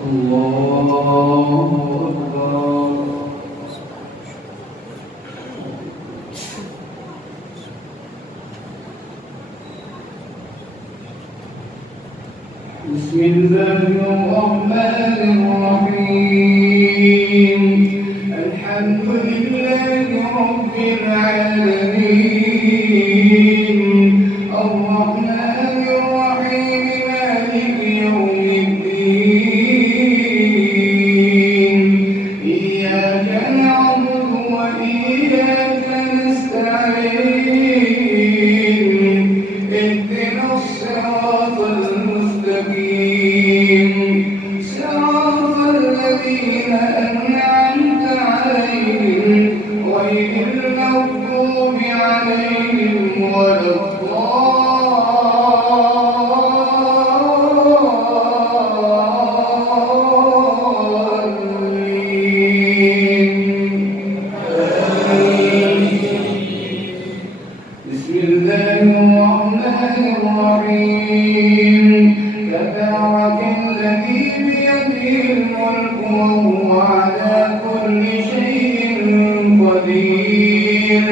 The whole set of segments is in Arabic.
بسم الله الرحمن الرحيم. الحمد لله رب العالمين، الرحمن الرحيم، مالك يوم الدين. إياك نعبد وإياك نستعين، اهدنا الصراط المستقيم، صراط الذين أنعمت عليهم غير المغضوب عليهم ولا الضالين. بسم الله الرحمن الرحيم. تبارك الذي بيده الملك وهو على كل شيء قدير،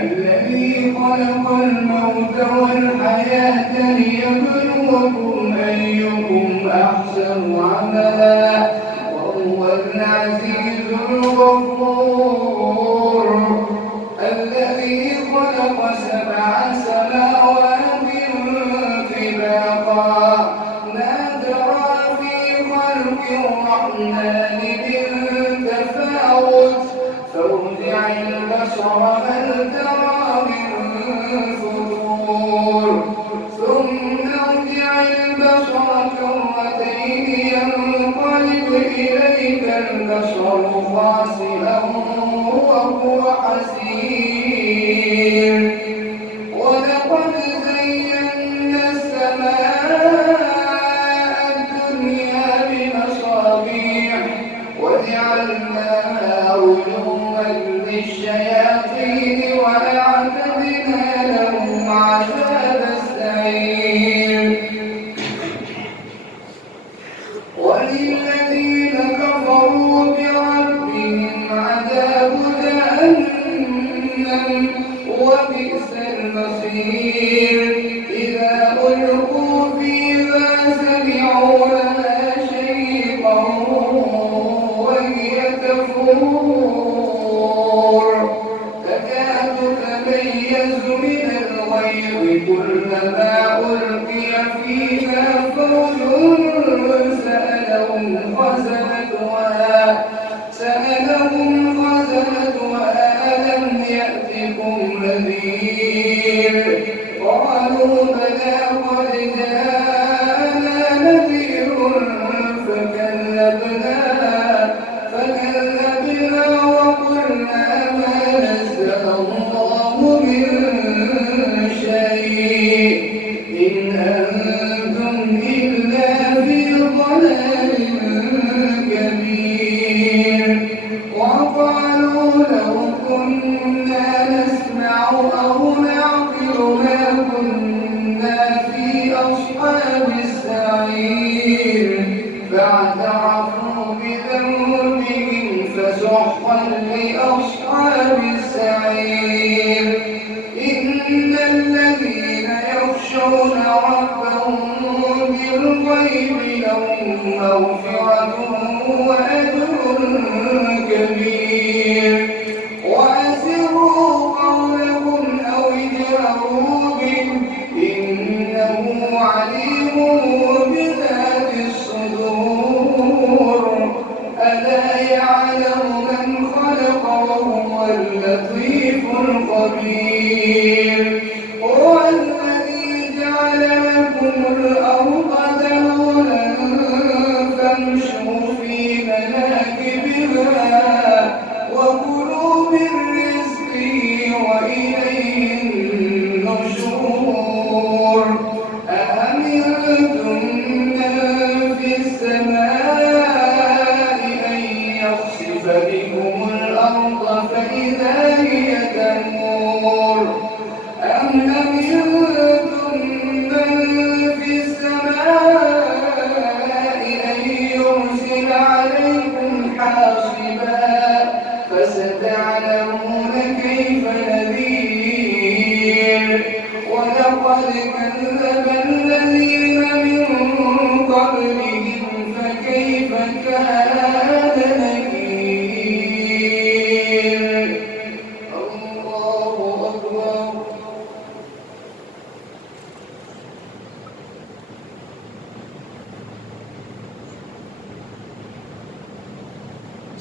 الذي خلق الموت والحياة ليبلوكم أيكم أحسن عملا، وهو العزيز الغفور، الذي خلق 7 سماوات طباقا، ما ترى في خلق الرحمن من تفاوت، فارجع البصر هل ترى من فطور، ثم ارجع البصر كرتين ينقلب إليك البصر خاسئا وهو حسير. ولقد زينا السماء الدنيا بمصابيح وجعلناها رجوما للشياطين وأعتدنا لهم عذاب السعير. وللذين كفروا بربهم عذاب جهنم وبئس المصير. إذا ألقوا فيها سمعوا لها شهيقا وهي تفور، تكاد تميز من الغيظ كلما ألقي فيها فوج سألهم خزنتها ألم يأتكم نذير؟ قالوا بلى قد جاءنا نذير فكذبنا وقلنا ما نزل الله من شيء إن أنتم إلا في ضلال كبير. وقالوا لو كنا نسمع أو نعقل ما كنا في أصحاب السعير، فاعترفوا بذنبهم فسحقا لأصحاب السعير. إن الذين يخشون ربهم بالغيب لهم مغفرة وأجر كبير. وأسروا قولهم أو اجهروا به إنه عليم بذات الصدور. ألا يعلم من خلق وهو اللطيف الخبير. هو الذي جعل لكم الأرض ذلولا فامشوا في مناكبها وكلوا من رزقه وإليه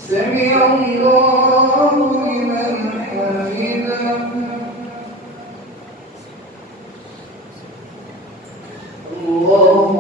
سمع الله لمن حمده الله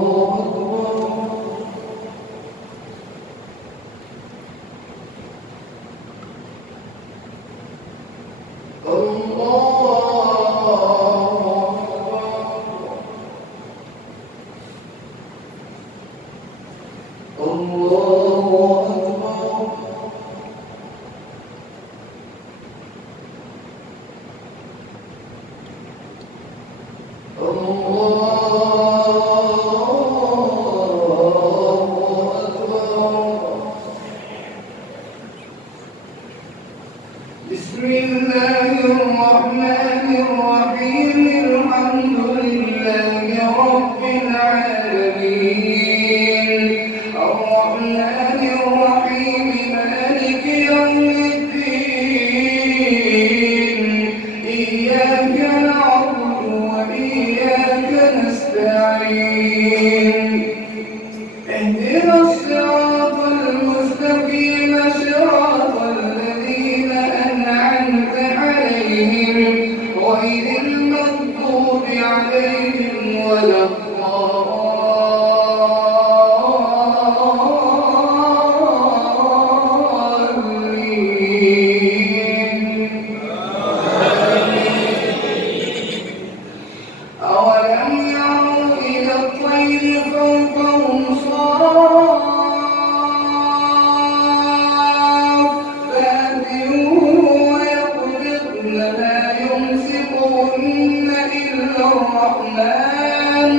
بسم الله الرحمن الرحيم الحمد لله رب العالمين الرحمن الرحيم مالك يوم الدين إياك نعبد وإياك نستعين اهدنا الصراط المستقيم صراط الذين أنعمت عليهم غير المغضوب عليهم ولا الضالين. أولم يروا إلى الطير فوقهم صافات ويقبضن ما يمسكهن إلا الرحمن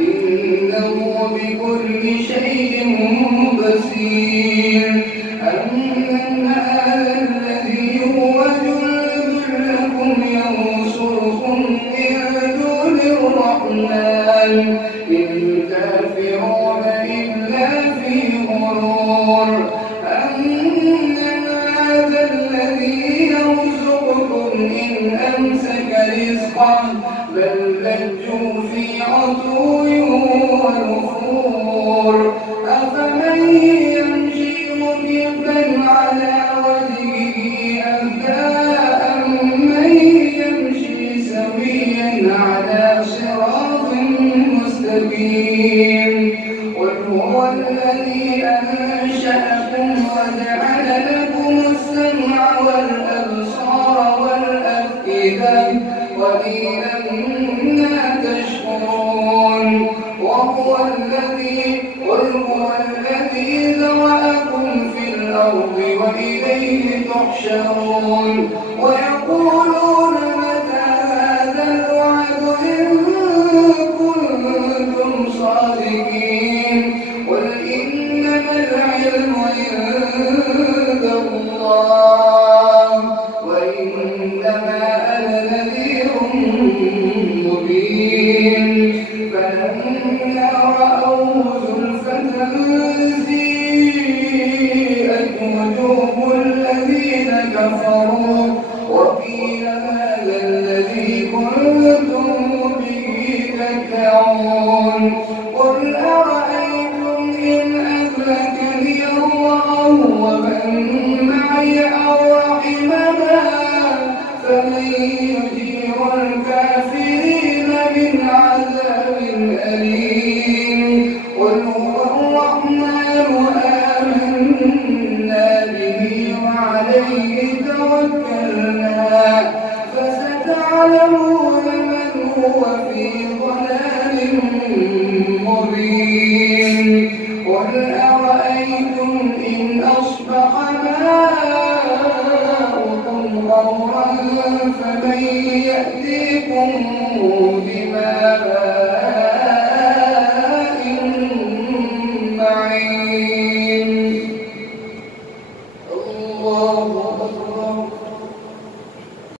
إنه بكل شيء بصير أمن هذا الذي هو جند لكم ينصركم من دون الرحمن إن الكافرون إلا في غرور أمن هذا الذي يرزقكم إن أمسك رزقه بل لجوا في عتو ونفور أفمن يمشي مكبا على وجهه أهدى أمن يمشي سويا على صراط مستقيم قل هو الذي أنشأكم وجعل لكم السمع والأبصار والأفئدة قليلا ما تشكرون وهو الذي ذرأكم في الأرض وإليه تحشرون ويقولون متى هذا الوعد إن كنتم صادقين قل إنما العلم عند الله وإنما أنا نذير مبين فلما رأوه زلفة سيئت وجوه الذين كفروا وقيل هذا الذي كنتم به تدعون قل أرأيتم إن أهلكني الله ومن معي أو رحمنا فمن يجير الكافرين من عذاب أليم قل هو الرحمن آمنا به وعليه توكلنا فستعلمون من هو في ضلال مبين قل أرأيتم إن أصبح ماؤكم غورا فمن يأتيكم بماء معين الله